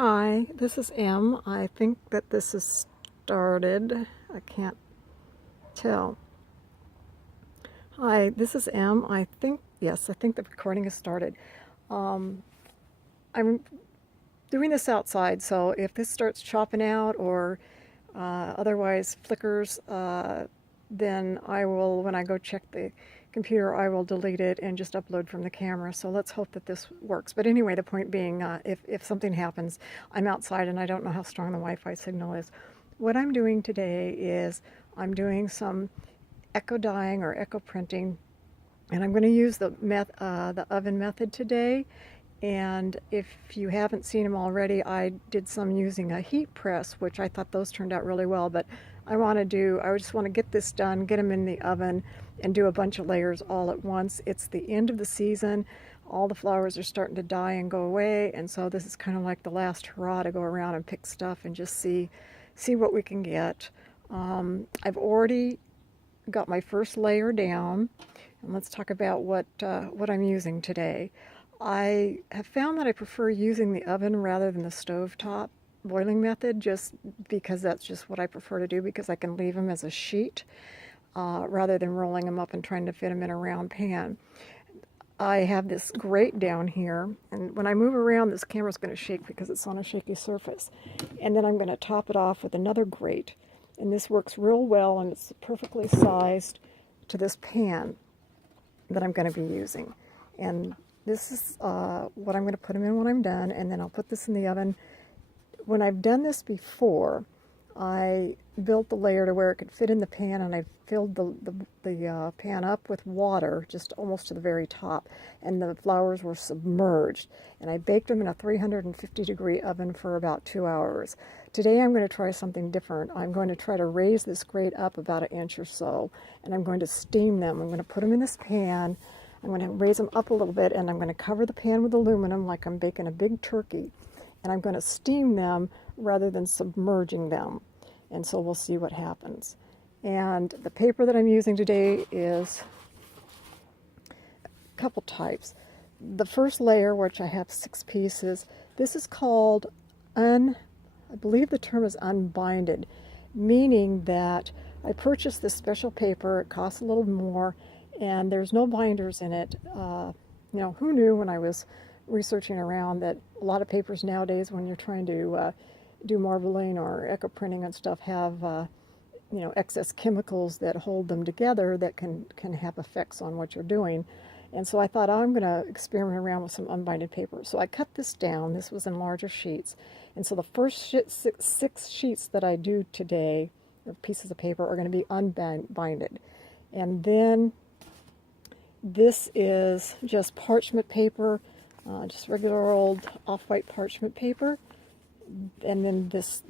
Hi, this is M. I think that this is started. I can't tell. Hi, this is M. I think, yes, I think the recording has started. Um, I'm doing this outside, so if this starts chopping out or otherwise flickers, then I will, when I go check the computer, I will delete it and just upload from the camera. So let's hope that this works. But anyway, the point being, if something happens, I'm outside and I don't know how strong the Wi-Fi signal is. What I'm doing today is I'm doing some echo dyeing or echo printing, and I'm going to use the oven method today. And if you haven't seen them already, I did some using a heat press, which I thought those turned out really well. But I just want to get this done, get them in the oven, and do a bunch of layers all at once. It's the end of the season. All the flowers are starting to die and go away, and so this is kind of like the last hurrah to go around and pick stuff and just see what we can get. I've already got my first layer down, and let's talk about what I'm using today. I have found that I prefer using the oven rather than the stovetop boiling method, just because that's just what I prefer to do, because I can leave them as a sheet rather than rolling them up and trying to fit them in a round pan. I have this grate down here, and when I move around, this camera's going to shake because it's on a shaky surface. And then I'm going to top it off with another grate. And this works real well, and it's perfectly sized to this pan that I'm going to be using. And this is what I'm going to put them in when I'm done, and then I'll put this in the oven. When I've done this before, I built the layer to where it could fit in the pan, and I filled the pan up with water just almost to the very top, and the flowers were submerged. And I baked them in a 350-degree oven for about 2 hours. Today I'm going to try something different. I'm going to try to raise this grate up about 1 inch or so, and I'm going to steam them. I'm going to put them in this pan. I'm going to raise them up a little bit, and I'm going to cover the pan with aluminum like I'm baking a big turkey. And I'm going to steam them rather than submerging them. And so we'll see what happens. And the paper that I'm using today is a couple types. The first layer, which I have 6 pieces, this is called I believe the term is unbinded, meaning that I purchased this special paper. It costs a little more, and there's no binders in it. Who knew when I was researching around that a lot of papers nowadays, when you're trying to do marbling or echo printing and stuff, have excess chemicals that hold them together that can have effects on what you're doing. And so I thought, I'm going to experiment around with some unbinded paper. So I cut this down. This was in larger sheets. And so the first 6 sheets that I do today, or pieces of paper, are going to be unbinded. And then this is just parchment paper, just regular old off-white parchment paper. And then this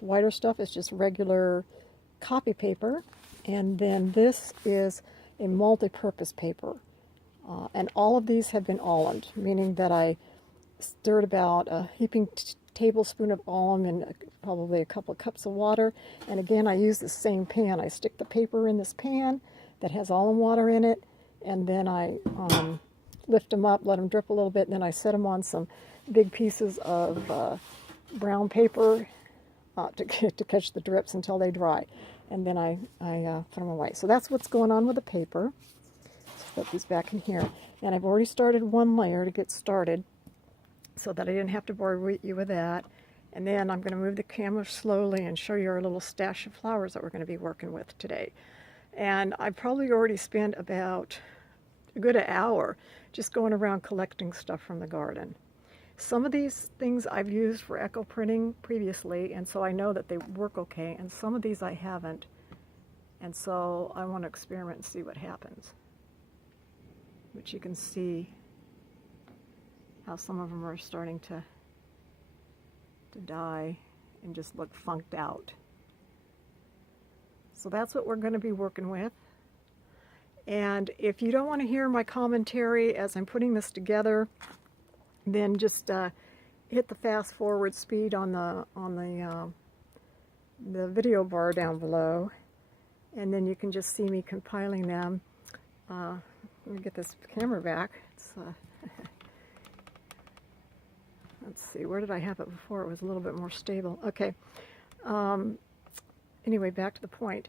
whiter stuff is just regular copy paper. And then this is a multi-purpose paper. And all of these have been allumed, meaning that I stirred about a heaping tablespoon of alum in probably a couple of cups of water. And again, I use the same pan. I stick the paper in this pan that has alum water in it, and then I lift them up, let them drip a little bit, and then I set them on some big pieces of brown paper to catch the drips until they dry. And then I put them away. So that's what's going on with the paper. Let's put these back in here. And I've already started one layer to get started so that I didn't have to bore you with that. And then I'm going to move the camera slowly and show you our little stash of flowers that we're going to be working with today. And I probably already spent about a good hour just going around collecting stuff from the garden. Some of these things I've used for echo printing previously, and so I know that they work okay, and some of these I haven't, and so I want to experiment and see what happens. But you can see how some of them are starting to die and just look funked out. So that's what we're going to be working with. And if you don't want to hear my commentary as I'm putting this together, then just hit the fast forward speed on the video bar down below, and then you can just see me compiling them. Let me get this camera back. It's let's see, where did I have it before? It was a little bit more stable. Okay. Um, anyway, back to the point.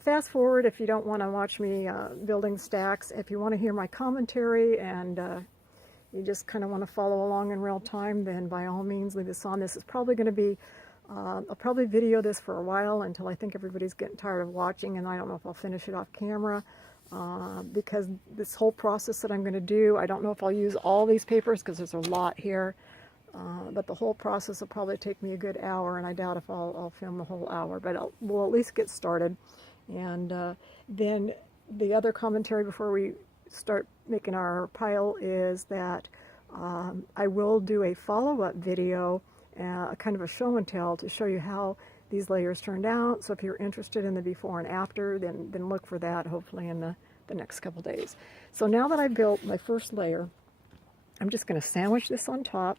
Fast forward if you don't want to watch me building stacks. If you want to hear my commentary and you just kind of want to follow along in real time, then by all means leave this on. This is probably going to be, I'll probably video this for a while until I think everybody's getting tired of watching, and I don't know if I'll finish it off camera because this whole process that I'm going to do, I don't know if I'll use all these papers because there's a lot here. But the whole process will probably take me a good hour, and I doubt if I'll film the whole hour, but we'll at least get started. And then the other commentary before we start making our pile is that I will do a follow-up video, kind of a show and tell, to show you how these layers turned out. So if you're interested in the before and after, then look for that hopefully in the next couple days. So now that I've built my first layer, I'm just going to sandwich this on top.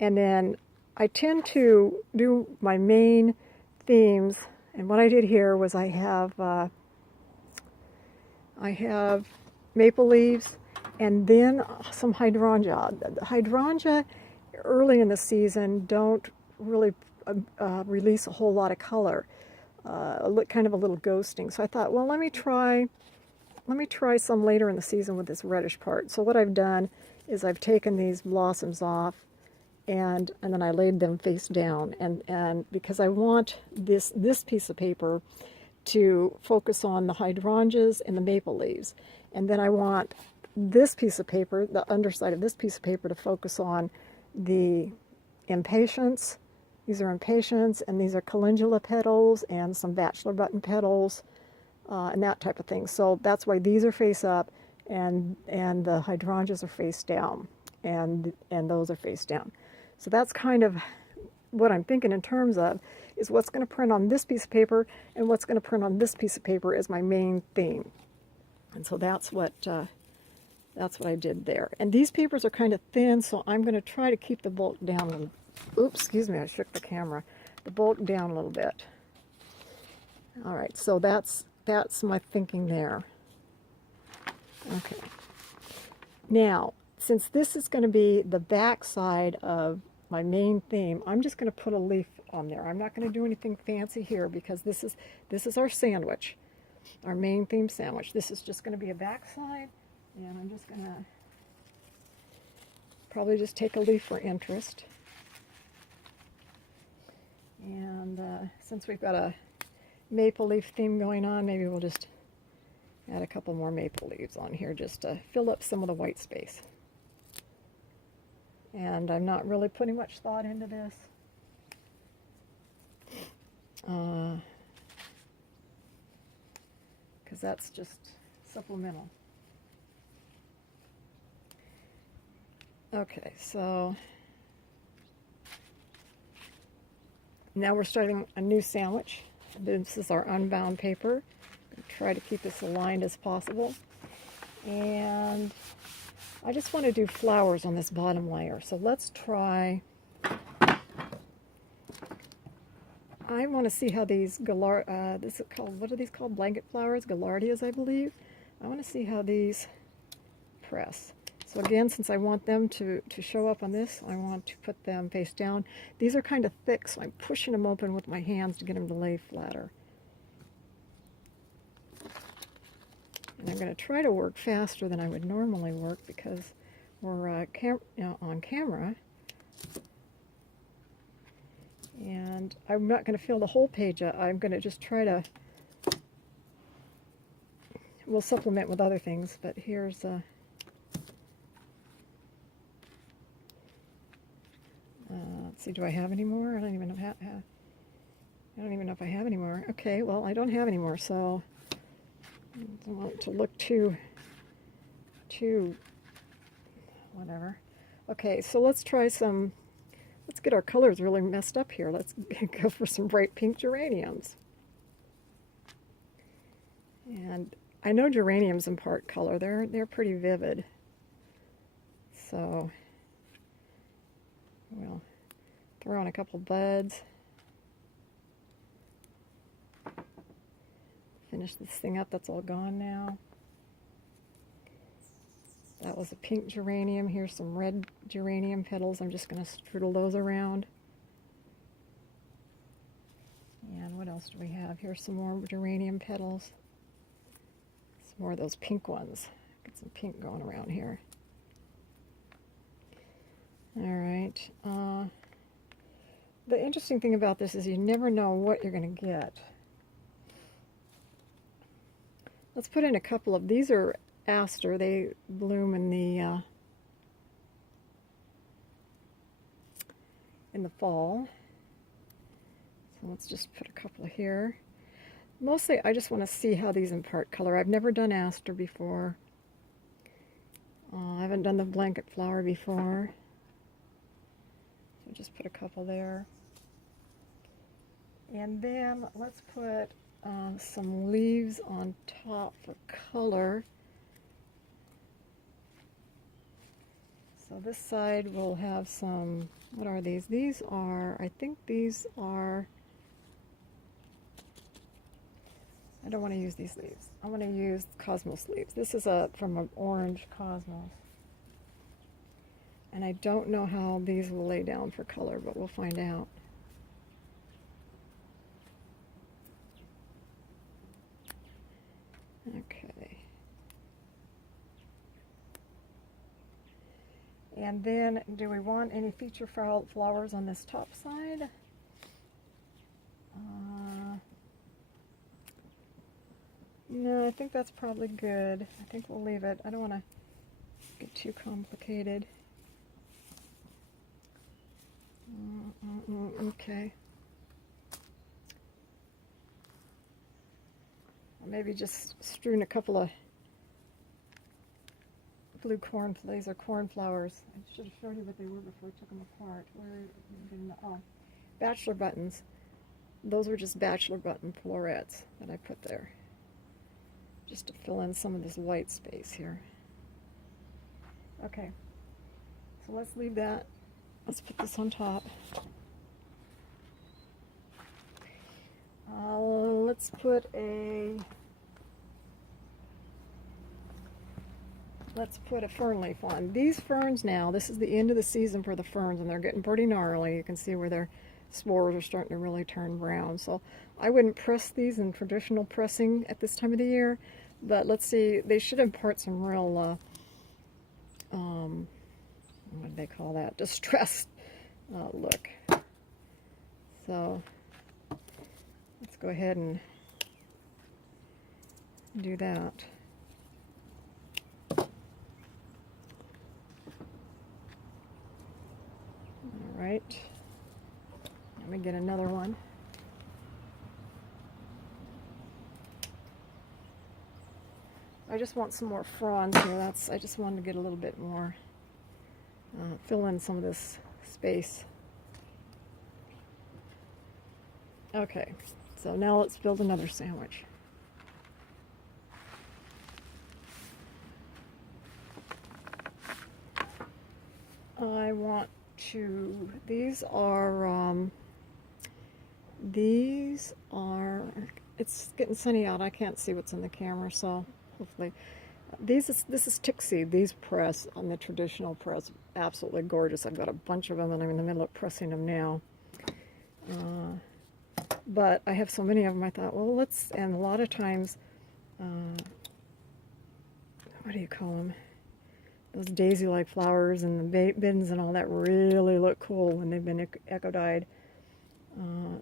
And then I tend to do my main themes, and what I did here was I have maple leaves and then some hydrangea. The hydrangea early in the season don't really release a whole lot of color, kind of a little ghosting. So I thought, well, let me try some later in the season with this reddish part. So what I've done is I've taken these blossoms off, and then I laid them face down, and because I want this piece of paper to focus on the hydrangeas and the maple leaves, and then I want this piece of paper, the underside of this piece of paper, to focus on the impatiens. These are impatiens, and these are calendula petals and some bachelor button petals, and that type of thing. So that's why these are face up, and the hydrangeas are face down, and those are face down. So that's kind of what I'm thinking in terms of is what's going to print on this piece of paper and what's going to print on this piece of paper is my main theme. And so that's what I did there. And these papers are kind of thin, so I'm going to try to keep the bulk down a little. Oops, excuse me, I shook the camera. The bulk down a little bit. All right, so that's my thinking there. Okay. Now, since this is going to be the back side of my main theme, I'm just going to put a leaf on there. I'm not going to do anything fancy here because this is our sandwich, our main theme sandwich. This is just going to be a back side, and I'm just going to probably just take a leaf for interest. And since we've got a maple leaf theme going on, maybe we'll just add a couple more maple leaves on here just to fill up some of the white space. And I'm not really putting much thought into this. Because that's just supplemental. Okay, so now we're starting a new sandwich. This is our unbound paper. Try to keep this aligned as possible. And I just want to do flowers on this bottom layer. So let's try, I want to see how these this is called, what are these called? Blanket flowers? Gaillardias, I believe. I want to see how these press. So again, since I want them to show up on this, I want to put them face down. These are kind of thick, so I'm pushing them open with my hands to get them to lay flatter. And I'm going to try to work faster than I would normally work because we're on camera. And I'm not going to fill the whole page up. I'm going to just try to, we'll supplement with other things, but here's let's see, do I have any more? I don't even know I don't even know if I have any more. Okay, well, I don't have any more, so I don't want it to look too whatever. Okay, so let's try some, let's get our colors really messed up here. Let's go for some bright pink geraniums. And I know geraniums impart color. They're pretty vivid. So we'll throw on a couple buds. Finish this thing up. That's all gone now. That was a pink geranium. Here's some red geranium petals. I'm just going to strudel those around. And what else do we have? Here's some more geranium petals. Some more of those pink ones. Get some pink going around here. All right. The interesting thing about this is you never know what you're going to get. Let's put in a couple of, these are aster. They bloom in the fall. So let's just put a couple here. Mostly I just want to see how these impart color. I've never done aster before. I haven't done the blanket flower before. So just put a couple there. And then let's put some leaves on top for color. So this side will have some, what are these? These are, I think these are, I don't want to use these leaves. I want to use Cosmos leaves. This is from an orange Cosmos. And I don't know how these will lay down for color, but we'll find out. Okay. And then, do we want any feature flowers on this top side? No, I think that's probably good. I think we'll leave it. I don't want to get too complicated. Okay. Maybe just strewn a couple of blue these are cornflowers. I should have shown you what they were before I took them apart. Bachelor buttons. Those were just bachelor button florets that I put there, just to fill in some of this white space here. Okay, so let's leave that. Let's put this on top. Let's put a fern leaf on. These ferns now, this is the end of the season for the ferns, and they're getting pretty gnarly. You can see where their spores are starting to really turn brown. So I wouldn't press these in traditional pressing at this time of the year, but let's see, they should impart some real, what do they call that? Distressed look. So let's go ahead and do that. All right. Let me get another one. I just want some more fronds here. I just wanted to get a little bit more, fill in some of this space. Okay, so now let's build another sandwich. I want to, these are, it's getting sunny out. I can't see what's in the camera, so hopefully. This is tick seed. These press on the traditional press. Absolutely gorgeous. I've got a bunch of them, and I'm in the middle of pressing them now. But I have so many of them, I thought, well, and a lot of times, what do you call them? Those daisy-like flowers and the bins and all that really look cool when they've been eco-dyed.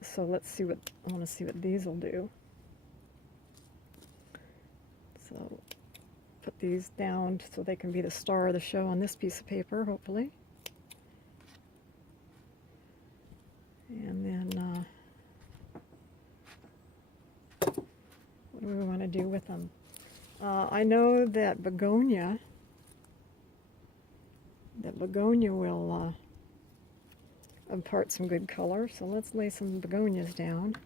So let's see I want to see what these will do. So put these down so they can be the star of the show on this piece of paper, hopefully. And then, what do we want to do with them? I know that begonia will impart some good color, so let's lay some begonias down.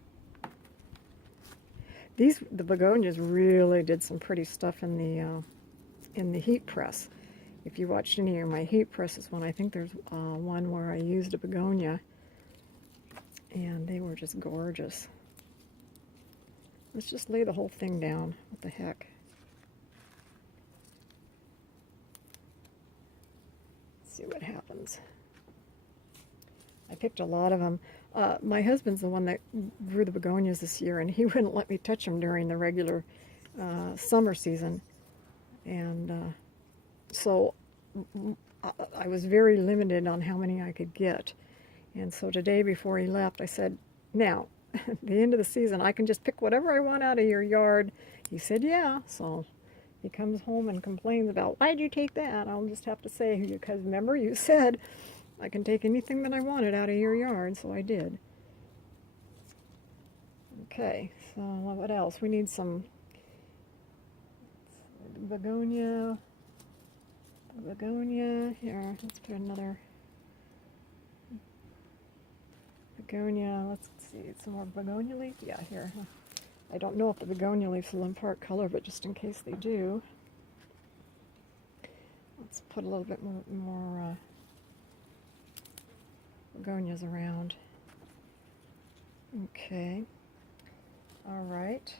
The begonias really did some pretty stuff in the heat press. If you watched any of my heat presses one, I think there's one where I used a begonia, and they were just gorgeous. Let's just lay the whole thing down. What the heck? see what happens. I picked a lot of them. My husband's the one that grew the begonias this year, and he wouldn't let me touch them during the regular summer season. And so I was very limited on how many I could get. And so today before he left, I said, now, at the end of the season, I can just pick whatever I want out of your yard. He said, yeah. So he comes home and complains about, why'd you take that? I'll just have to say, because remember you said I can take anything that I wanted out of your yard, so I did. Okay, so what else? We need some begonia. Here, let's put another begonia. Let's see, some more begonia leaf. Yeah, here. I don't know if the begonia leaves will impart color, but just in case they do, let's put a little bit more begonias around. Okay. All right.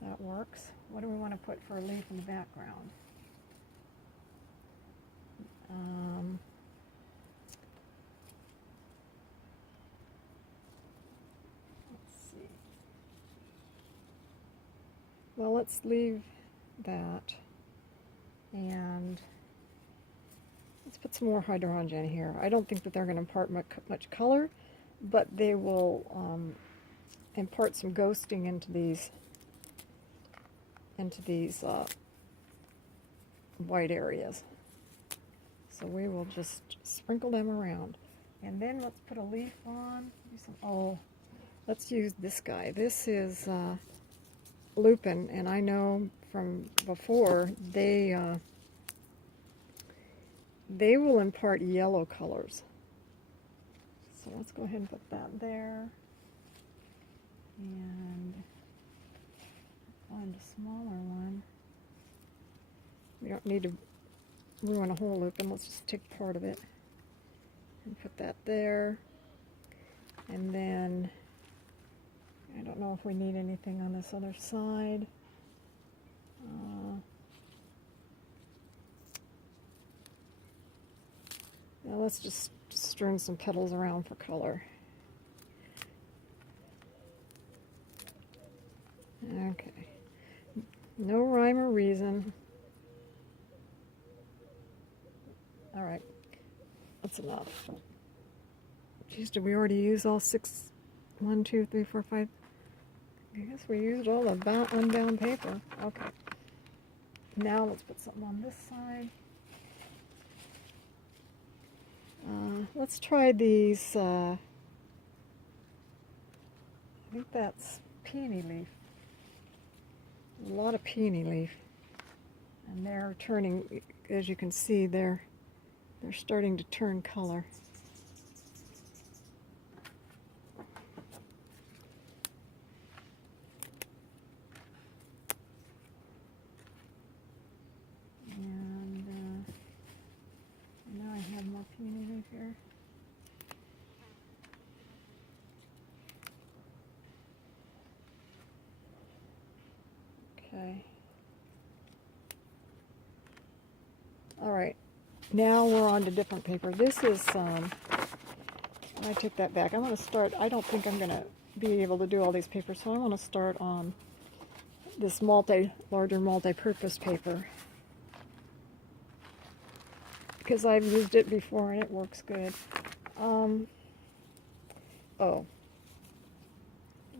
That works. What do we want to put for a leaf in the background? Let's see. Well, let's leave that, and let's put some more hydrangea in here. I don't think that they're going to impart much color, but they will impart some ghosting into these white areas. So we will just sprinkle them around. And then let's put a leaf on. Let's use this guy. This is lupin, and I know from before they will impart yellow colors. So let's go ahead and put that there. And find a smaller one. We don't need to ruin a whole lupin. Let's just take part of it and put that there. And then I don't know if we need anything on this other side. Now let's just string some petals around for color. Okay. No rhyme or reason. All right. That's enough. Geez, did we already use all 6? 1, 2, 3, 4, 5. I guess we used all the unbound paper. Okay. Now let's put something on this side. Let's try these. I think that's peony leaf. A lot of peony leaf. And they're turning, as you can see, they're starting to turn color. And now I have more peony leaf here. Okay. All right. Now we're on to different paper. This is, I take that back. I want to start, I don't think I'm going to be able to do all these papers, so I want to start on this larger multi-purpose paper. Because I've used it before and it works good.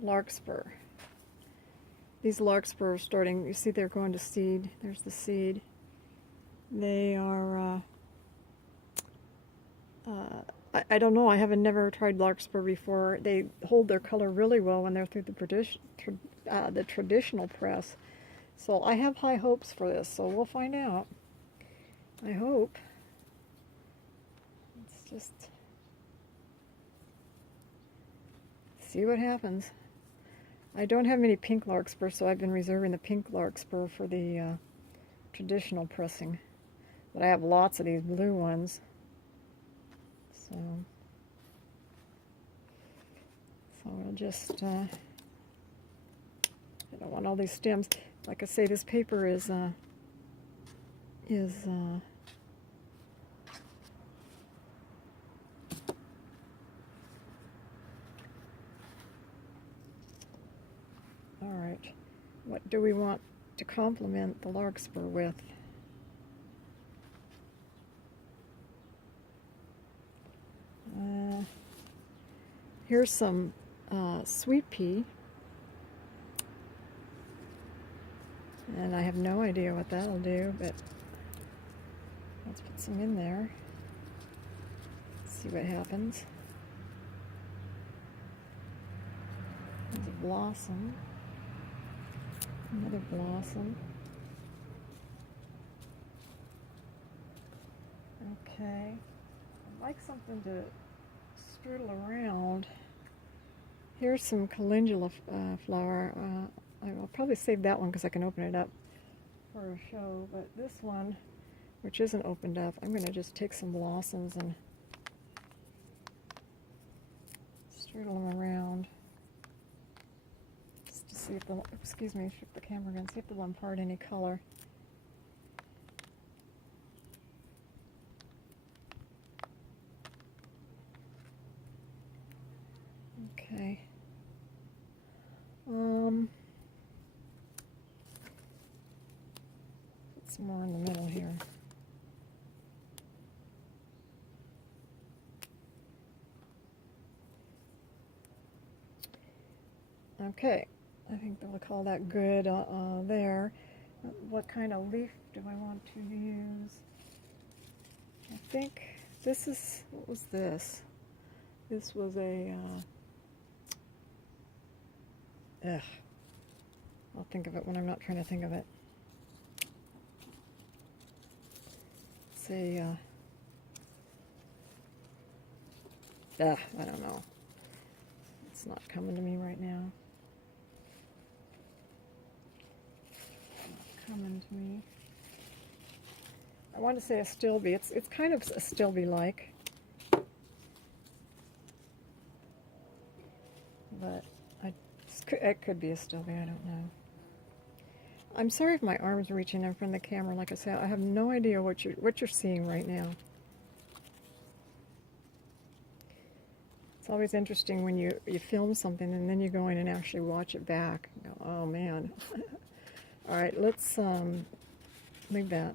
Larkspur. These larkspur are starting, you see they're going to seed. There's the seed. They are, I don't know, I haven't never tried larkspur before. They hold their color really well when they're through the traditional press. So I have high hopes for this, so we'll find out. I hope. Let's just see what happens. I don't have many pink larkspur, so I've been reserving the pink larkspur for the traditional pressing. But I have lots of these blue ones. So we'll just, I don't want all these stems. Like I say, this paper is is all right. What do we want to complement the larkspur with? Here's some sweet pea, and I have no idea what that'll do, but let's put some in there. See what happens. There's a blossom, another blossom. Okay, I'd like something to strudel around. Here's some calendula flower. I'll probably save that one because I can open it up for a show, but this one, which isn't opened up, I'm going to just take some blossoms and strudel them around just to see if they'll, excuse me, shift the camera again, see if they'll impart any color. Okay. Put some more in the middle here. Okay, I think they'll call that good there. What kind of leaf do I want to use? I think this is, what was this? This was a, I'll think of it when I'm not trying to think of it. It's a, I don't know. It's not coming to me right now. Coming to me. I want to say a stilby. It's kind of a stilby-like, but it could be a stilby. I don't know. I'm sorry if my arm's reaching in front of the camera. Like I said, I have no idea what you're seeing right now. It's always interesting when you film something and then you go in and actually watch it back. You go, oh man. All right, let's leave that.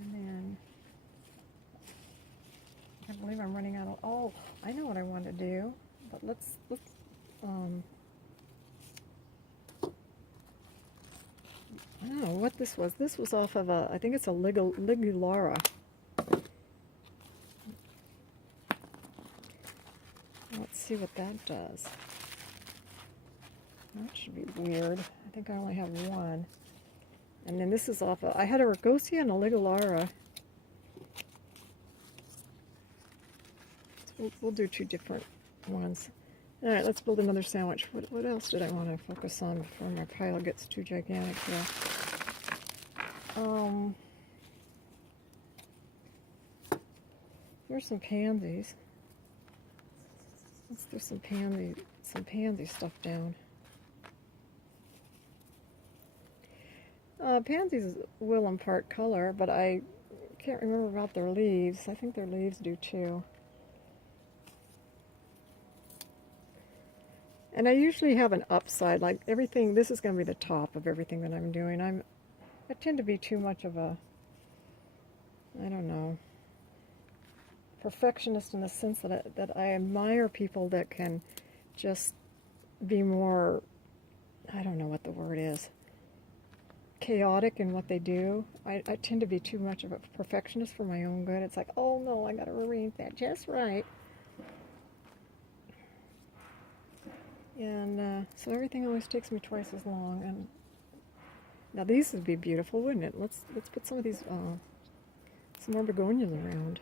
And then I can't believe I'm running out of. Oh, I know what I want to do, but let's I don't know what this was. This was off of a, I think it's a ligularia. Let's see what that does. That should be weird. I think I only have one. And then this is off of, I had a Rugosia and a ligularia. So we'll do two different ones. All right, let's build another sandwich. What else did I want to focus on before my pile gets too gigantic here? Here's some pansies. Let's do some pansy stuff down. Pansies will impart color, but I can't remember about their leaves. I think their leaves do too. And I usually have an upside, like everything, this is going to be the top of everything that I'm doing. I tend to be too much of a, I don't know, perfectionist in the sense that I admire people that can just be more, I don't know what the word is, chaotic in what they do. I tend to be too much of a perfectionist for my own good. It's like, oh no, I got to arrange that just right. And so everything always takes me twice as long. And now these would be beautiful, wouldn't it? Let's put some of these, some more begonias around.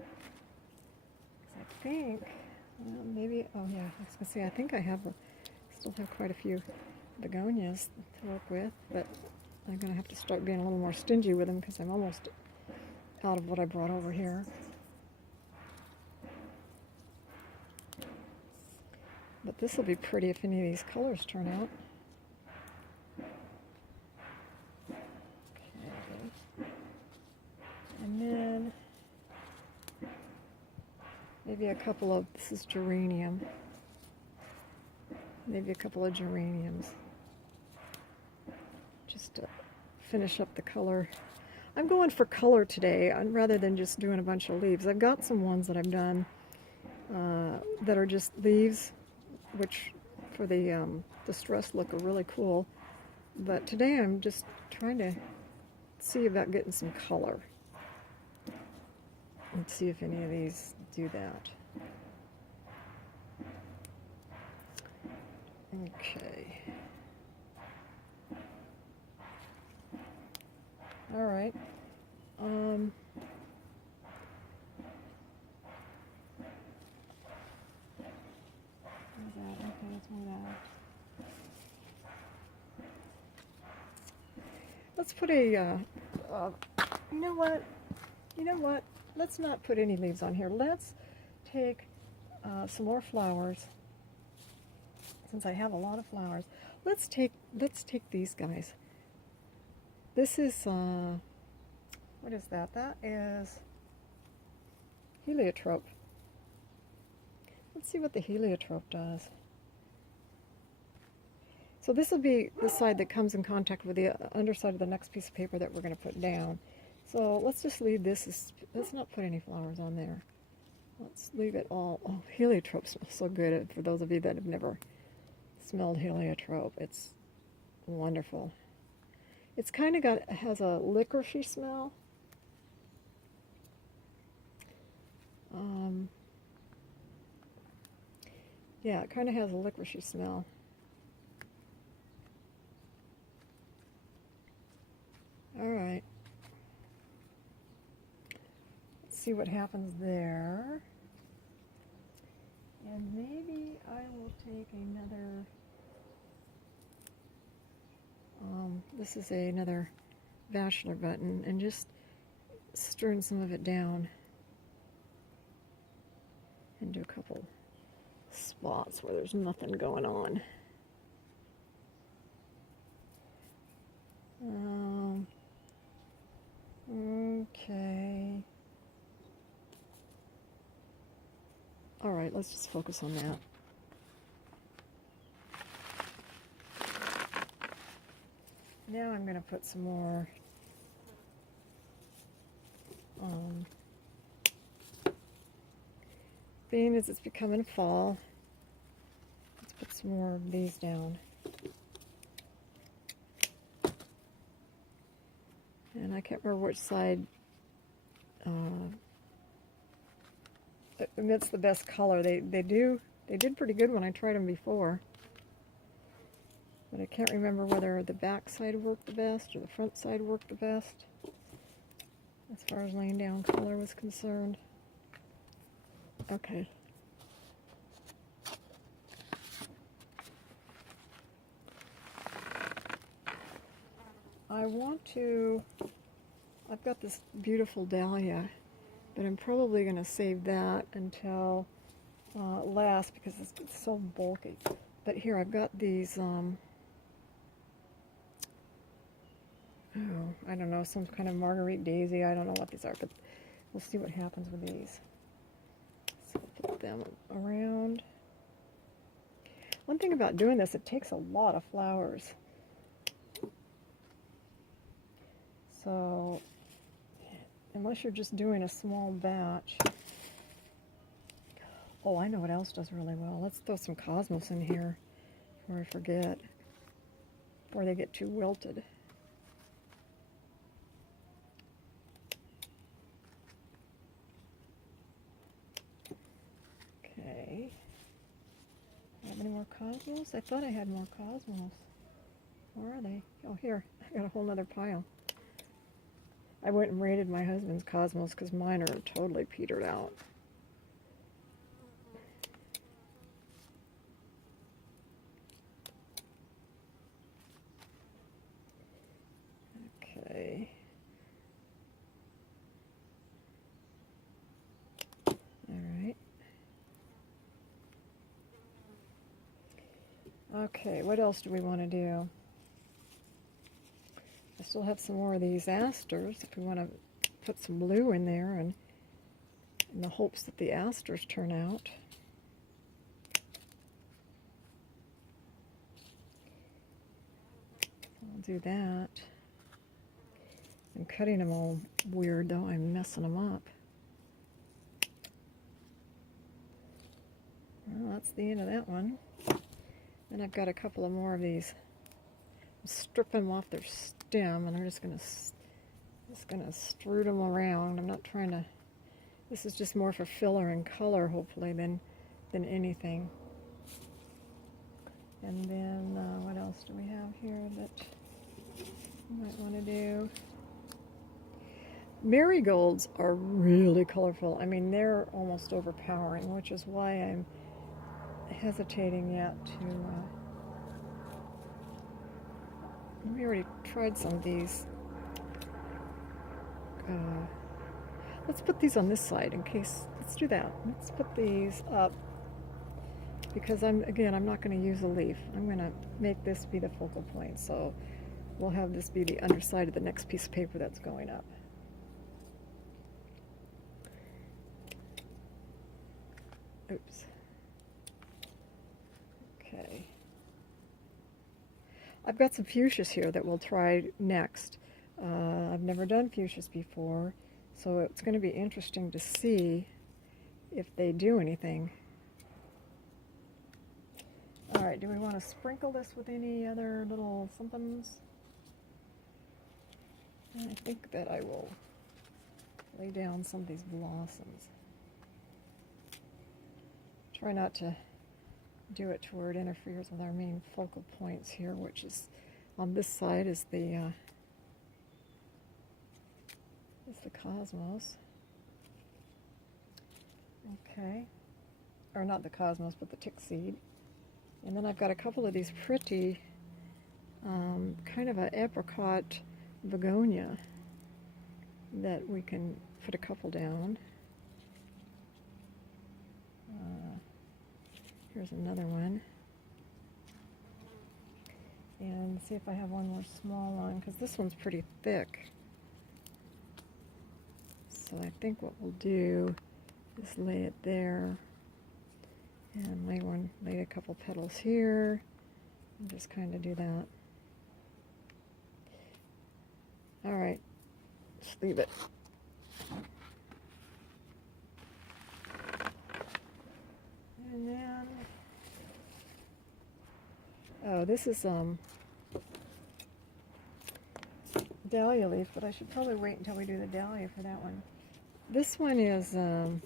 I think, well, maybe, oh yeah, I was gonna say, I think I still have quite a few begonias to work with, but I'm gonna have to start being a little more stingy with them because I'm almost out of what I brought over here. But this will be pretty if any of these colors turn out. Okay. And then maybe a couple of, this is geranium. Maybe a couple of geraniums. Just to finish up the color. I'm going for color today rather than just doing a bunch of leaves. I've got some ones that I've done that are just leaves, which for the distressed look are really cool. But today I'm just trying to see about getting some color. Let's see if any of these do that. Okay. All right. Okay, let's move that. Let's put a, you know what? You know what? Let's not put any leaves on here. Let's take some more flowers. Since I have a lot of flowers, let's take these guys. This is what is that? That is heliotrope. Let's see what the heliotrope does. So this will be the side that comes in contact with the underside of the next piece of paper that we're going to put down. So let's just leave this. Let's not put any flowers on there. Let's leave it all. Oh, heliotrope smells so good. For those of you that have never smelled heliotrope, it's wonderful. It's kind of has a licoricey smell. Yeah, it kind of has a licoricey smell. All right. Let's see what happens there. And maybe I will take another, this is another bachelor button, and just strewn some of it down into a couple spots where there's nothing going on. Okay. All right, let's just focus on that. Now I'm going to put some more being as it's becoming fall, let's put some more of these down. And I can't remember which side emits the best color. They did pretty good when I tried them before. But I can't remember whether the back side worked the best or the front side worked the best as far as laying down color was concerned. Okay. I've got this beautiful dahlia, but I'm probably going to save that until last because it's so bulky. But here I've got these, I don't know, some kind of Marguerite daisy. I don't know what these are, but we'll see what happens with these. So I'll put them around. One thing about doing this, it takes a lot of flowers. So unless you're just doing a small batch. Oh, I know what else does really well. Let's throw some cosmos in here before I forget, before they get too wilted. Okay. Have any more cosmos? I thought I had more cosmos. Where are they? Oh, here. I got a whole other pile. I went and raided my husband's cosmos because mine are totally petered out. Okay. All right. Okay, what else do we want to do? I still have some more of these asters if we want to put some blue in there, and in the hopes that the asters turn out. I'll do that. I'm cutting them all weird though, I'm messing them up. Well, that's the end of that one. Then I've got a couple of more of these. I'm stripping them off their stem, and I'm just gonna strew them around. I'm not trying to. This is just more for filler and color, hopefully, than anything. And then what else do we have here that you might want to do? Marigolds are really colorful. I mean, they're almost overpowering, which is why I'm hesitating yet to. We already tried some of these. Let's put these on this side in case. Let's do that. Let's put these up because I'm not going to use a leaf. I'm going to make this be the focal point. So we'll have this be the underside of the next piece of paper that's going up. Oops. Okay. I've got some fuchsias here that we'll try next. I've never done fuchsias before, so it's going to be interesting to see if they do anything. All right, do we want to sprinkle this with any other little somethings? I think that I will lay down some of these blossoms. Try not to do it to where it interferes with our main focal points here, which is on this side is the cosmos. Okay, or not the cosmos, but the tick seed. And then I've got a couple of these pretty kind of an apricot begonia that we can put a couple down. Here's another one. And see if I have one more small one, because this one's pretty thick. So I think what we'll do is lay it there and lay a couple petals here and just kind of do that. All right, just leave it. And then, oh, this is dahlia leaf, but I should probably wait until we do the dahlia for that one. This one is, I don't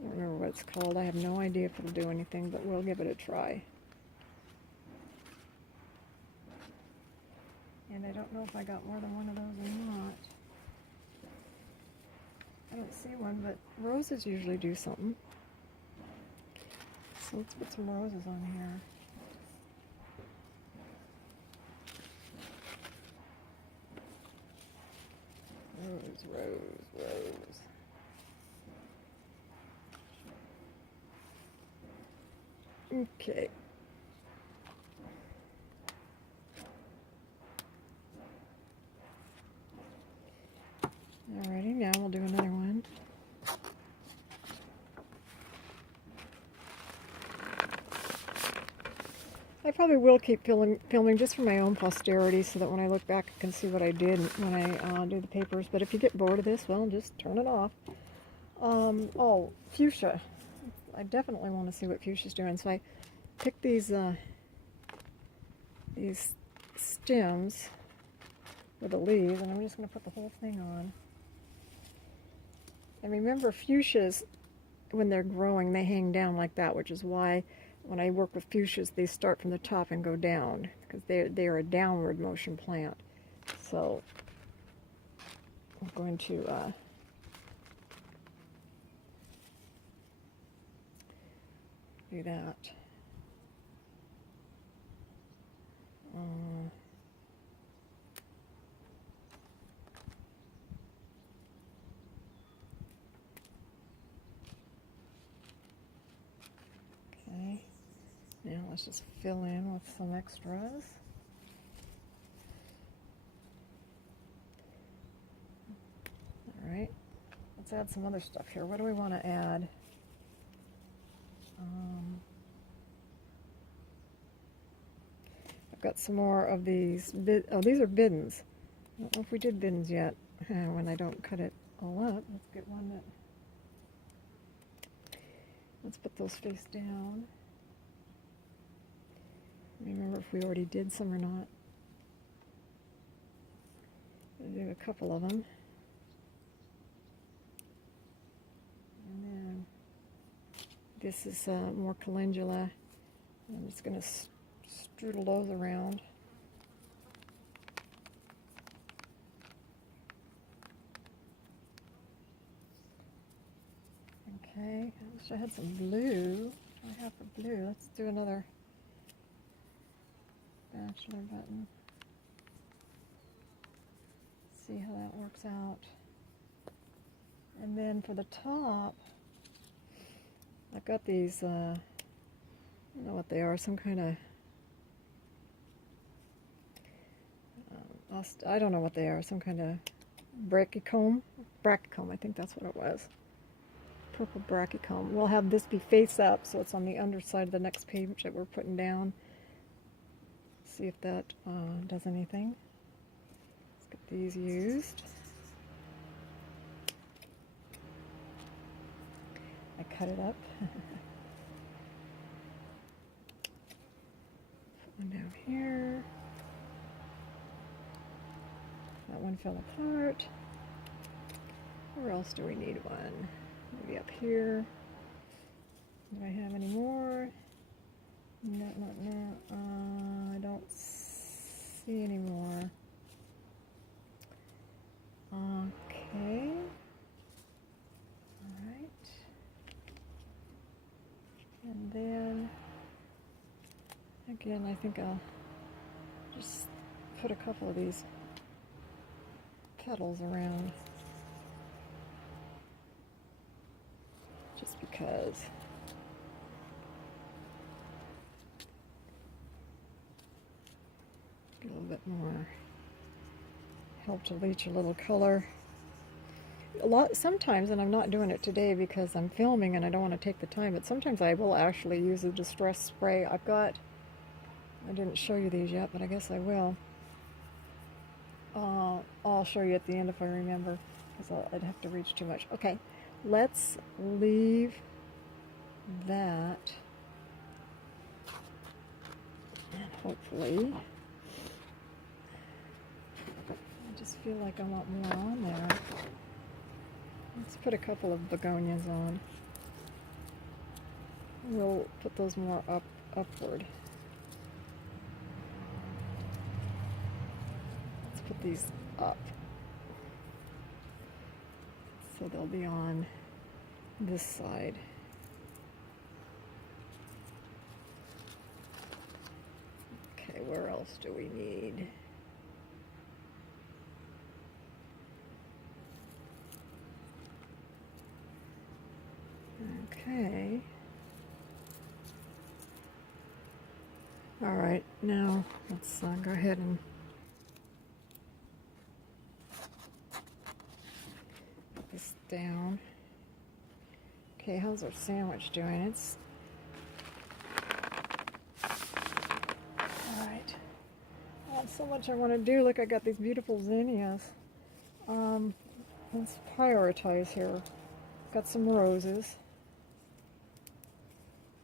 remember what it's called. I have no idea if it'll do anything, but we'll give it a try. And I don't know if I got more than one of those or not. I don't see one, but roses usually do something. So let's put some roses on here. Rose, rose, rose. Okay. Alrighty, now we'll do another one. I probably will keep filming just for my own posterity so that when I look back I can see what I did when I do the papers. But if you get bored of this, well, just turn it off. Oh, fuchsia. I definitely want to see what fuchsia's doing. So I picked these stems with the leaves, and I'm just going to put the whole thing on. And remember, fuchsias, when they're growing, they hang down like that, which is why when I work with fuchsias, they start from the top and go down, because they're a downward motion plant. So I'm going to do that. Okay. Now let's just fill in with some extras. All right, let's add some other stuff here. What do we want to add? I've got some more of these. Oh, these are biddens. I don't know if we did biddens yet. When I don't cut it all up, let's get one that. Let's put those face down. Remember if we already did some or not. I'll do a couple of them. And then this is more calendula. I'm just going to strudel those around. Okay, I wish I had some blue. I have for blue. Let's do another bachelor button. See how that works out. And then for the top, I've got these, I don't know what they are, some kind of, I don't know what they are, some kind of brachycomb, I think that's what it was. Purple brachycomb. We'll have this be face up, so it's on the underside of the next page that we're putting down. See if that does anything. Let's get these used. I cut it up. Put one down here. That one fell apart. Where else do we need one? Maybe up here. Do I have any more? No. I don't see any more. Okay. Alright. And then, again, I think I'll just put a couple of these petals around. Just because. A little bit more help to leach a little color. Sometimes, and I'm not doing it today because I'm filming and I don't want to take the time, but sometimes I will actually use a distress spray. I didn't show you these yet, but I guess I will. I'll show you at the end if I remember, because I'd have to reach too much. Okay, let's leave that, and hopefully, I just feel like I want more on there. Let's put a couple of begonias on. We'll put those more upward. Let's put these up. So they'll be on this side. Okay, where else do we need? Okay. All right, now let's go ahead and put this down. Okay, how's our sandwich doing? It's all right. Oh, so much I want to do. Look, I got these beautiful zinnias. Let's prioritize here. Got some roses.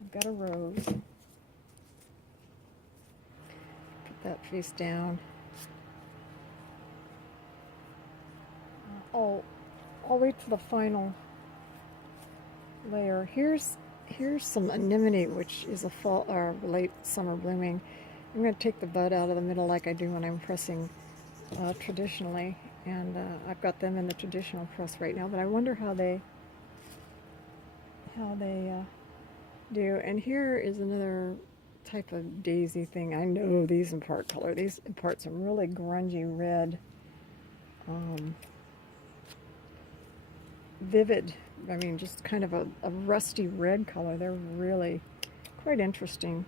I've got a rose. Put that face down. I'll wait for the final layer. Here's some anemone, which is a fall or late summer blooming. I'm going to take the bud out of the middle like I do when I'm pressing traditionally, and I've got them in the traditional press right now. But I wonder how they do. And here is another type of daisy thing. I know these impart color. These impart some really grungy red, vivid, I mean just kind of a rusty red color. They're really quite interesting.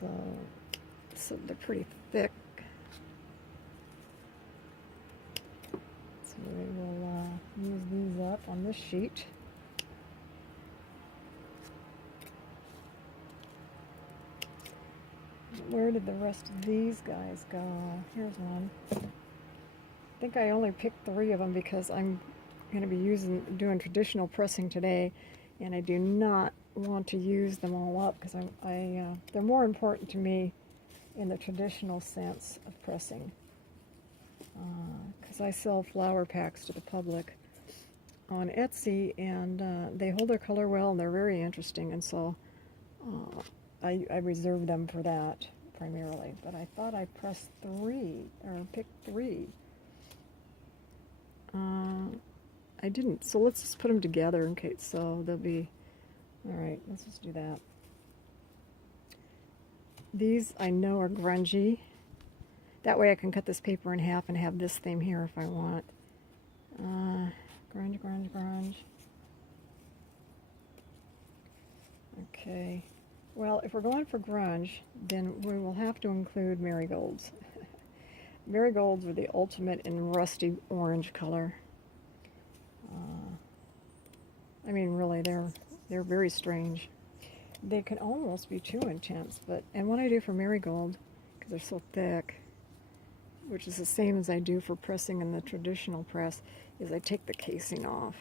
So they're pretty thick. So we will use these up on this sheet. Where did the rest of these guys go? Here's one. I think I only picked 3 of them because I'm going to be doing traditional pressing today, and I do not want to use them all up because they're more important to me in the traditional sense of pressing. Because I sell flower packs to the public on Etsy, and they hold their color well, and they're very interesting, and so I reserve them for that primarily. But I thought I pressed 3, or picked 3. I didn't, so let's just put them together in case, so they'll be, alright, let's just do that. These I know are grungy. That way I can cut this paper in half and have this theme here if I want. Grunge, grunge, grunge. Okay. Well, if we're going for grunge, then we will have to include marigolds. Marigolds are the ultimate in rusty orange color. I mean, really, they're very strange. They can almost be too intense, and what I do for marigold, because they're so thick, which is the same as I do for pressing in the traditional press, is I take the casing off,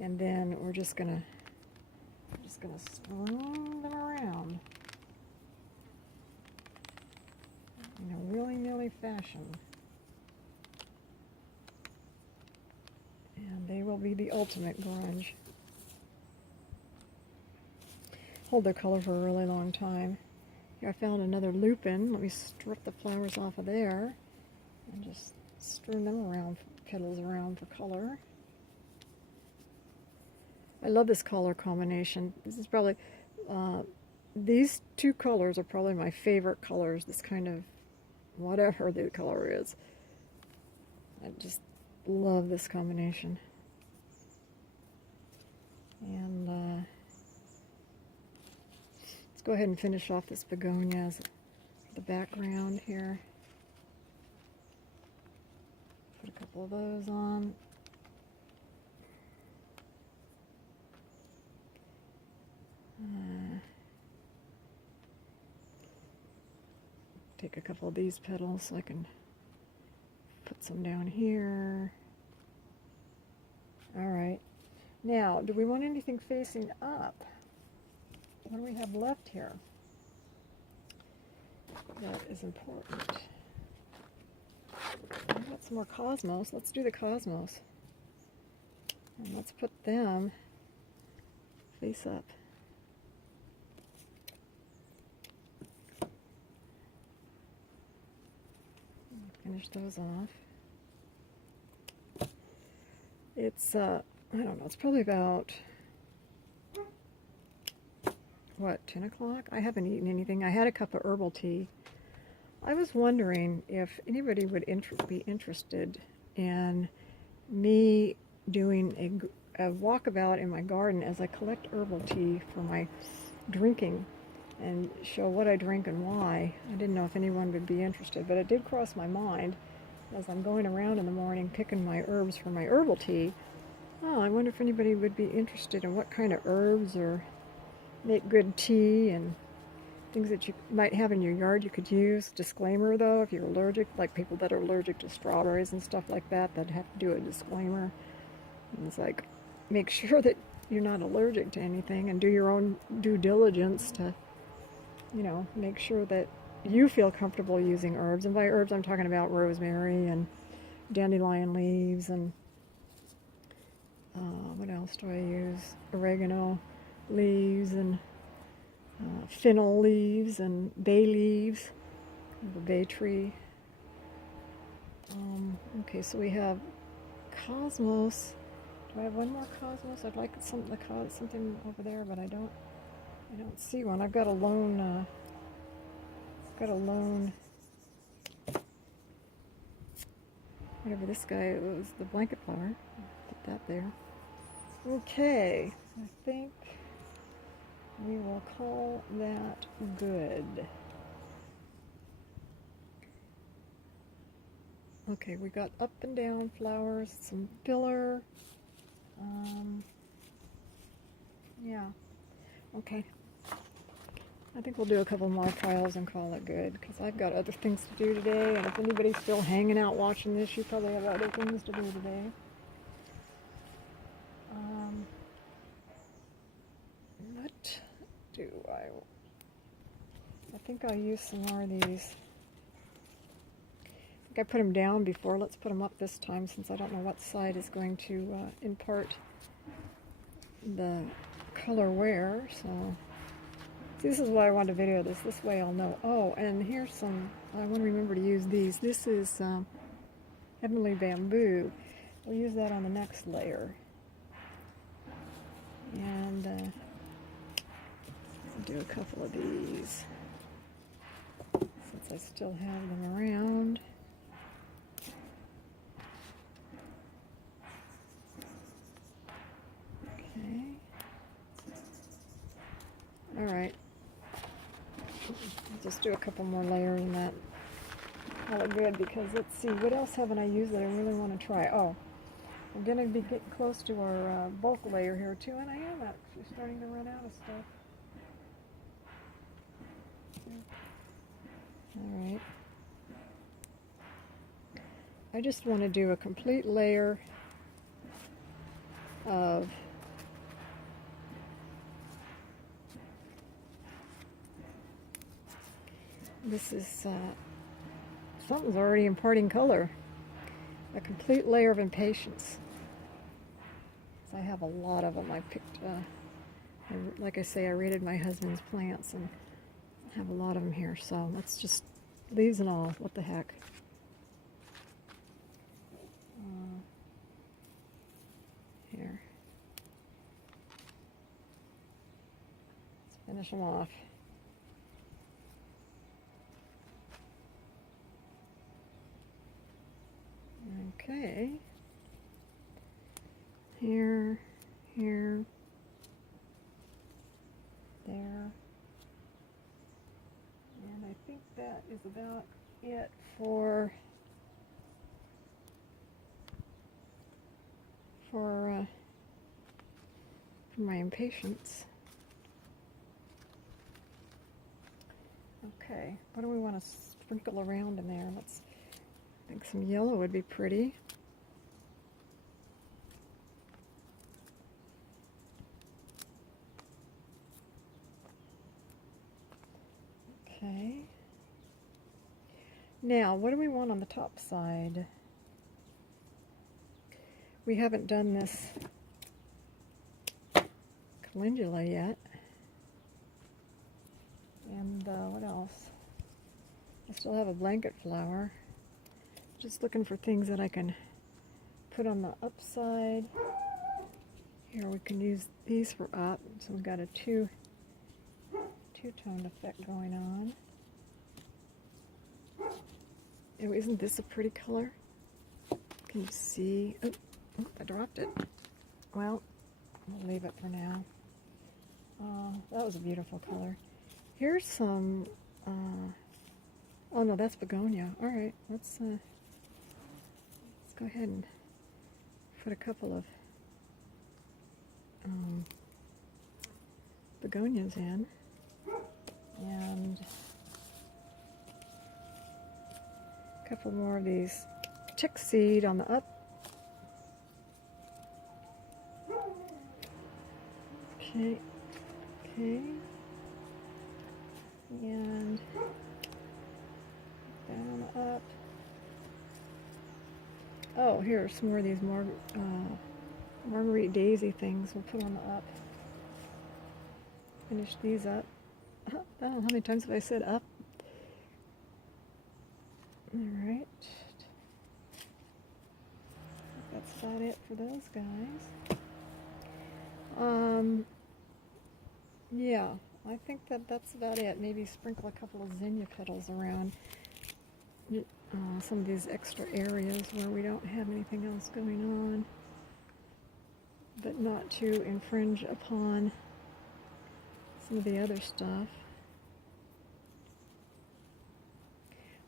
and then we're just gonna stream them around in a willy-nilly fashion. And they will be the ultimate grunge. Hold their color for a really long time. Here I found another lupin. Let me strip the flowers off of there and just strew them around, petals around for color. I love this color combination. This is probably, these 2 colors are probably my favorite colors. This kind of, whatever the color is. I just love this combination. And let's go ahead and finish off this begonia as the background here. Put a couple of those on. Take a couple of these petals so I can put some down here. Alright. Now, do we want anything facing up? What do we have left here? That is important. I've got some more cosmos. Let's do the cosmos. And let's put them face up. Finish those off. It's, I don't know, it's probably about, what, 10 o'clock? I haven't eaten anything. I had a cup of herbal tea. I was wondering if anybody would be interested in me doing a walkabout in my garden as I collect herbal tea for my drinking and show what I drink and why. I didn't know if anyone would be interested, but it did cross my mind as I'm going around in the morning picking my herbs for my herbal tea. Oh, I wonder if anybody would be interested in what kind of herbs or make good tea and things that you might have in your yard you could use. Disclaimer though, if you're allergic, like people that are allergic to strawberries and stuff like that, that have to do a disclaimer. And it's like, make sure that you're not allergic to anything and do your own due diligence to, you know, make sure that you feel comfortable using herbs. And by herbs, I'm talking about rosemary and dandelion leaves and what else do I use? Oregano leaves and fennel leaves and bay leaves, the bay tree. Okay, so we have cosmos. Do I have one more cosmos? I'd like something over there, but I don't see one. I've got a lone. Whatever this guy was, the blanket flower. Put that there. Okay, I think We will call that good. Okay, we got up and down flowers, some filler. Yeah, okay. I think we'll do a couple more trials and call it good, because I've got other things to do today, and if anybody's still hanging out watching this, you probably have other things to do today. What do I think I'll use some more of these. I think I put them down before. Let's put them up this time, since I don't know what side is going to impart the color where. So this is why I wanted to video this. This way I'll know. Oh, and here's some, I want to remember to use these. This is Heavenly Bamboo. We'll use that on the next layer. And I'll do a couple of these, since I still have them around. Okay. All right. I'll just do a couple more layers in that. Call it good, because let's see, what else haven't I used that I really want to try? Oh, we're going to be getting close to our bulk layer here too, and I am actually starting to run out of stuff. All right. I just want to do a complete layer of this is something's already imparting color. A complete layer of impatience. So I have a lot of them. I picked, like I say, I raided my husband's plants, and I have a lot of them here. So let's just, leaves and all, what the heck. Here. Let's finish them off. Okay. Here, here, there. And I think that is about it for my impatience. Okay, what do we want to sprinkle around in there? Let's, I think some yellow would be pretty. Okay. Now, what do we want on the top side? We haven't done this calendula yet. And what else? I still have a blanket flower. Just looking for things that I can put on the upside. Here we can use these for up. So we've got a two-tone effect going on. Oh, isn't this a pretty color? Can you see? Oh, I dropped it. Well, I'll leave it for now. That was a beautiful color. Here's some, oh no, that's begonia. All right, let's go ahead and put a couple of begonias in, and a couple more of these chick seed on the up. Okay, okay, and down on the up. Oh, here are some more of these Marguerite daisy things we'll put on the up. Finish these up. I don't know how many times have I said up. Alright. That's about it for those guys. Yeah, I think that's about it. Maybe sprinkle a couple of zinnia petals around some of these extra areas where we don't have anything else going on, but not to infringe upon some of the other stuff.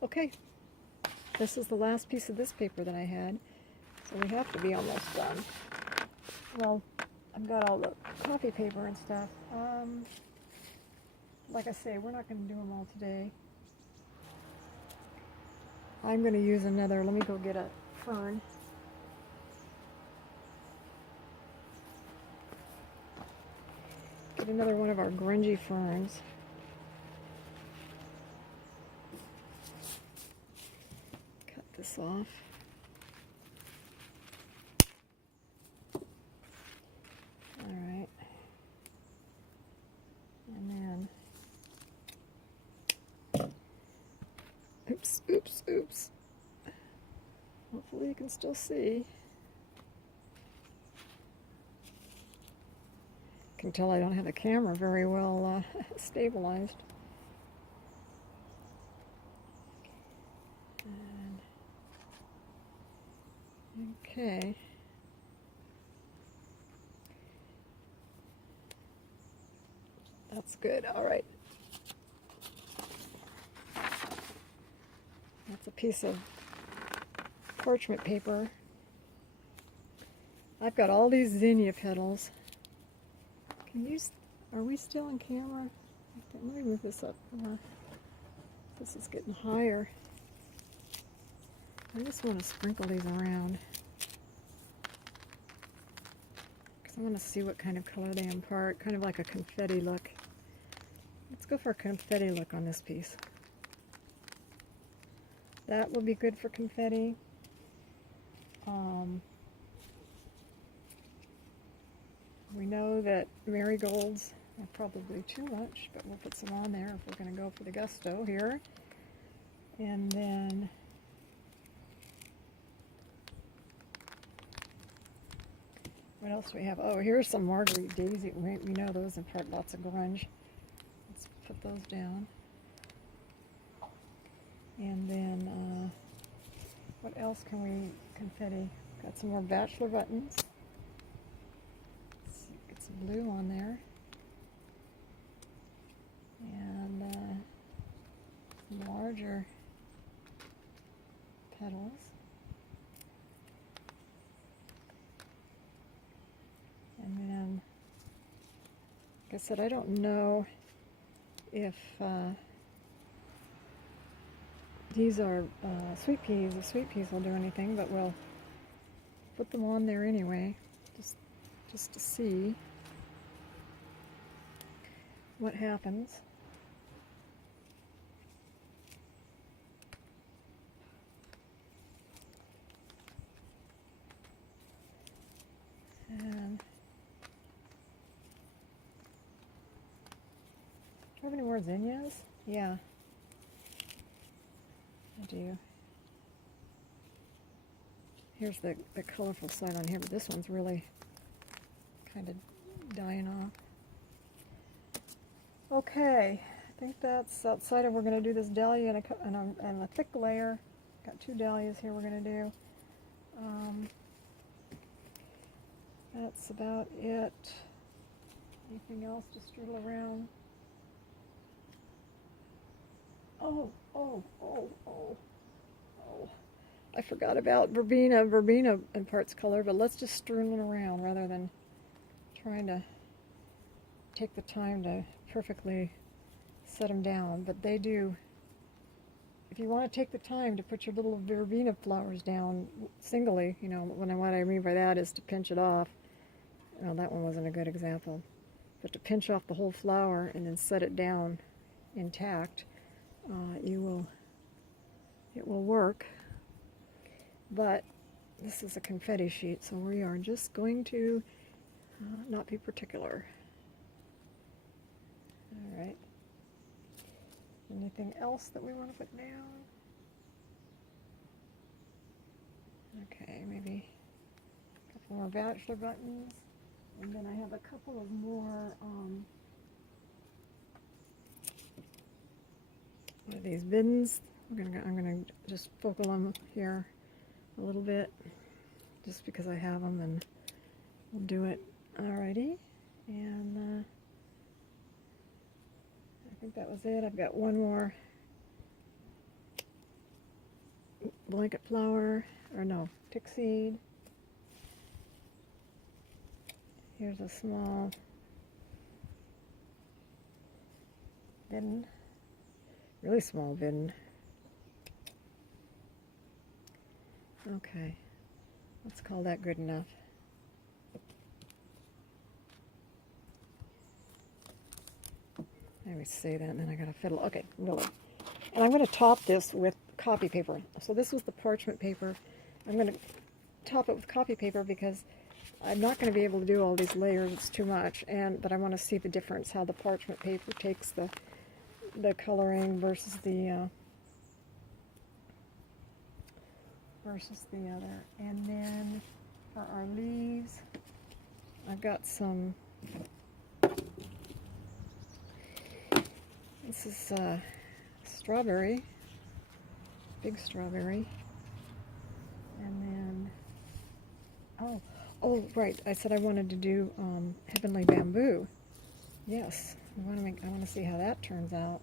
Okay, this is the last piece of this paper that I had, so we have to be almost done. Well, I've got all the coffee paper and stuff. Like I say, we're not going to do them all today. I'm going to use another, let me go get a fern. Get another one of our grungy ferns. Cut this off. Alright. And then, oops. Hopefully you can still see. I can tell I don't have the camera very well stabilized. Okay. That's good. All right. That's a piece of parchment paper. I've got all these zinnia petals. Are we still on camera? Let me move this up. This is getting higher. I just want to sprinkle these around because I want to see what kind of color they impart, kind of like a confetti look. Let's go for a confetti look on this piece. That will be good for confetti. We know that marigolds are probably too much, but we'll put some on there if we're going to go for the gusto here. And then what else do we have? Oh, here's some Marguerite Daisy. We know those impart lots of grunge. Let's put those down. And then, what else can we confetti? Got some more bachelor buttons. Let's get some blue on there. And some larger petals. And then, like I said, I don't know if these are sweet peas. The sweet peas will do anything, but we'll put them on there anyway, just to see what happens. And do I have any more zinnias? Yeah, I do. Here's the colorful side on here, but this one's really kind of dying off. Okay, I think that's outside of, we're going to do this dahlia and a thick layer. Got 2 dahlias here we're going to do. That's about it. Anything else to strudel around? Oh. I forgot about verbena. Verbena imparts color, but let's just strewn it around rather than trying to take the time to perfectly set them down. But they do. If you want to take the time to put your little verbena flowers down singly, you know, what I mean by that is to pinch it off. Well, that one wasn't a good example. But to pinch off the whole flower and then set it down intact, it will work. But this is a confetti sheet, so we are just going to not be particular. All right. Anything else that we want to put down? Okay, maybe a couple more bachelor buttons. And then I have a couple of more, what are these, bins? I'm gonna just focal them here a little bit, just because I have them, and we'll do it. Alrighty, and think that was it. I've got one more blanket flower, or no, tick seed. Here's a small bin, really small bin. Okay, let's call that good enough. I always say that and then I gotta fiddle. Okay, really. And I'm gonna top this with copy paper. So this was the parchment paper. I'm gonna top it with copy paper because I'm not going to be able to do all these layers, it's too much, but I want to see the difference, how the parchment paper takes the coloring versus the other. And then for our leaves, I've got some, this is strawberry, big strawberry, and then, oh, right, I said I wanted to do heavenly bamboo. Yes, I want to see how that turns out.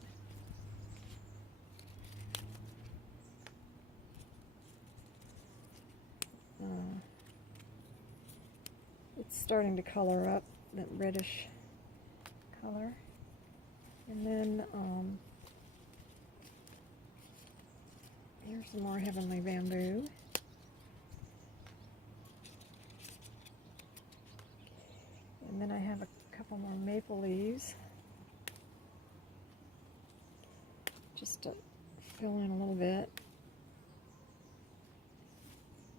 It's starting to color up, that reddish color. And then here's some more heavenly bamboo. And then I have a couple more maple leaves, just to fill in a little bit.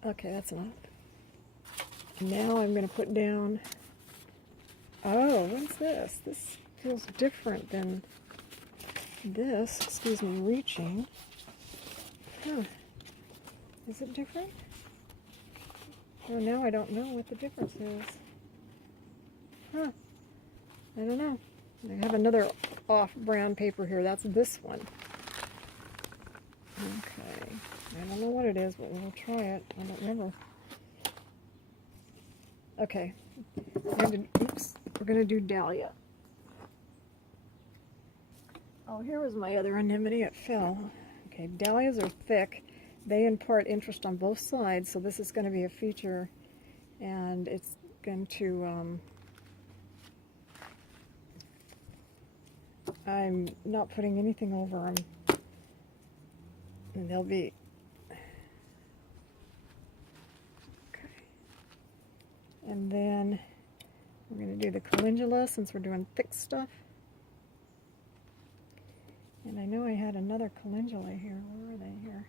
Okay, that's enough. And now I'm going to put down, oh, what's this? This feels different than this. Excuse me, reaching. Huh. Is it different? Oh, now I don't know what the difference is. Huh. I don't know. I have another off brown paper here. That's this one. Okay. I don't know what it is, but we'll try it. I don't remember. Okay. We're going to do dahlia. Oh, here was my other anemone. It fell. Okay, dahlias are thick. They impart interest on both sides, so this is going to be a feature, and it's going to, I'm not putting anything over them, and they'll be, okay. And then we're going to do the calendula since we're doing thick stuff. And I know I had another calendula here. Where are they here?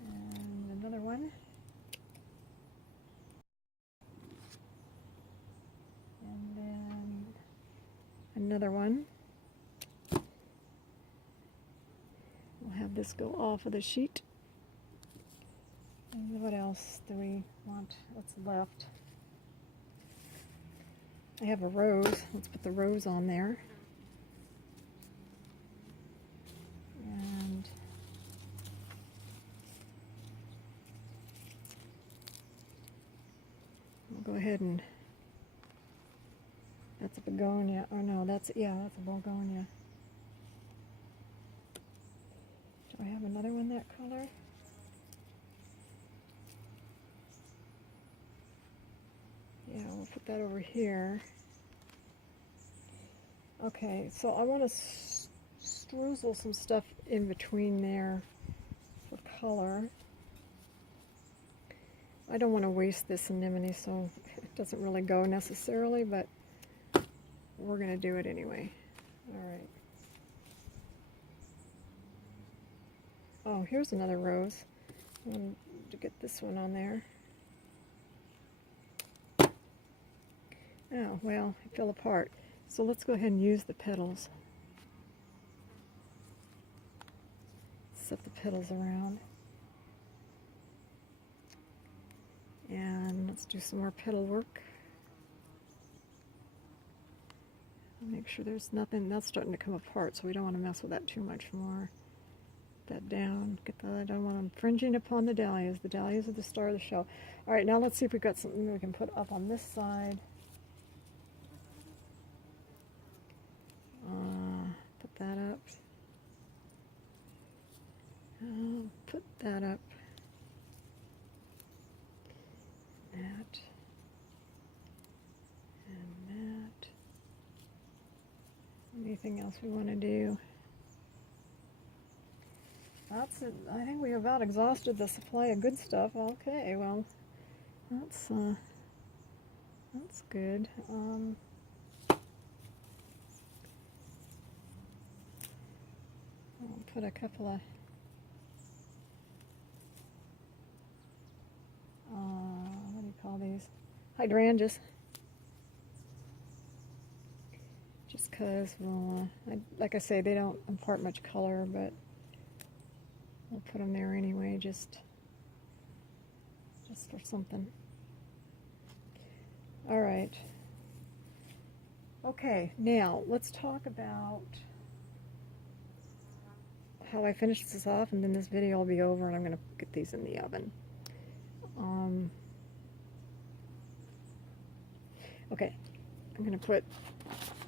And another one. And then another one. We'll have this go off of the sheet. And what else do we want? What's left? I have a rose. Let's put the rose on there. And we'll go ahead and, that's a begonia. Oh no, that's a begonia. Do I have another one that color? Yeah, we'll put that over here. Okay, so I want to streusel some stuff in between there for color. I don't want to waste this anemone, so it doesn't really go necessarily, but we're going to do it anyway. All right. Oh, here's another rose. I want to get this one on there. Oh, well, it fell apart. So let's go ahead and use the petals. Set the petals around. And let's do some more petal work. Make sure there's nothing, that's starting to come apart, so we don't want to mess with that too much more. Put that down. Get that, I don't want them infringing upon the dahlias. The dahlias are the star of the show. All right, now let's see if we've got something we can put up on this side. Put that up. Put that up. That. And that. Anything else we want to do? That's it. I think we about exhausted the supply of good stuff. Okay, well, that's good. I'll put a couple of what do you call these? Hydrangeas. Just because, well, like I say, they don't impart much color, but I'll put them there anyway, just for something. All right. Okay, now let's talk about how I finish this off, and then this video will be over, and I'm going to get these in the oven. Okay, I'm going to put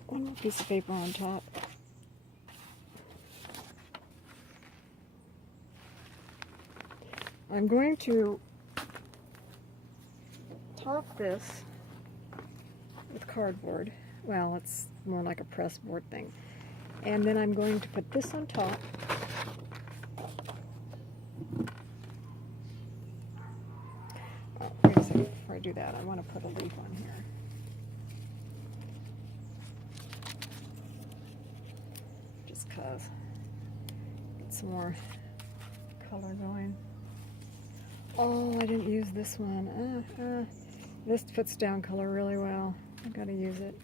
one more piece of paper on top. I'm going to top this with cardboard. Well, it's more like a press board thing. And then I'm going to put this on top. Oh, wait a second before I do that. I want to put a leaf on here. Just because. Get some more color going. Oh, I didn't use this one. This puts down color really well. I've got to use it.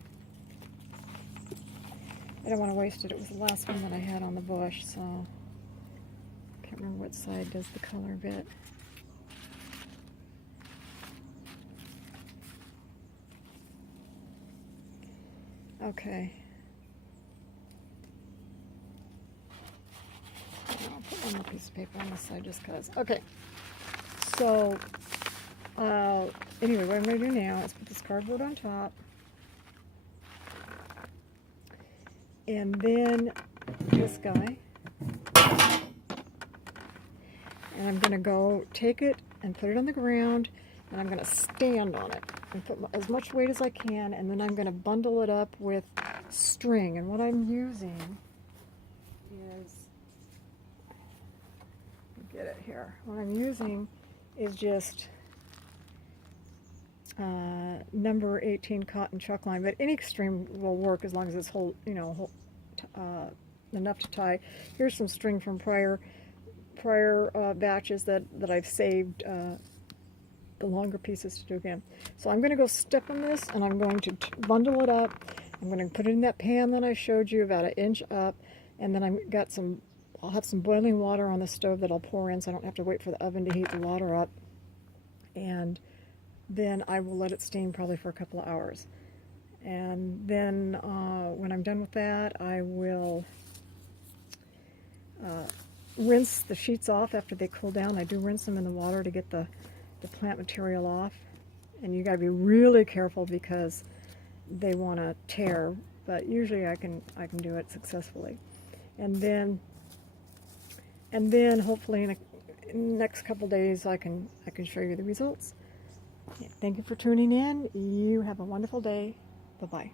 I don't want to waste it. It was the last one that I had on the bush, so I can't remember what side does the color bit. Okay. I'll put one more piece of paper on this side just because. Okay. So, anyway, what I'm going to do now is put this cardboard on top. And then this guy. And I'm going to go take it and put it on the ground. And I'm going to stand on it and put as much weight as I can. And then I'm going to bundle it up with string. And what I'm using is, get it here. What I'm using is just number 18 cotton chuck line, but any string will work as long as it's enough to tie. Here's some string from prior batches that I've saved the longer pieces to do again. So I'm going to go step on this, and I'm going to bundle it up. I'm going to put it in that pan that I showed you, about 1 inch up, and then I'll have some boiling water on the stove that I'll pour in, so I don't have to wait for the oven to heat the water up. And then I will let it steam probably for a couple of hours. And then when I'm done with that, I will rinse the sheets off after they cool down. I do rinse them in the water to get the plant material off. And you got to be really careful because they want to tear, but usually I can do it successfully. And then hopefully in the next couple days I can show you the results. Thank you for tuning in. You have a wonderful day. Bye-bye.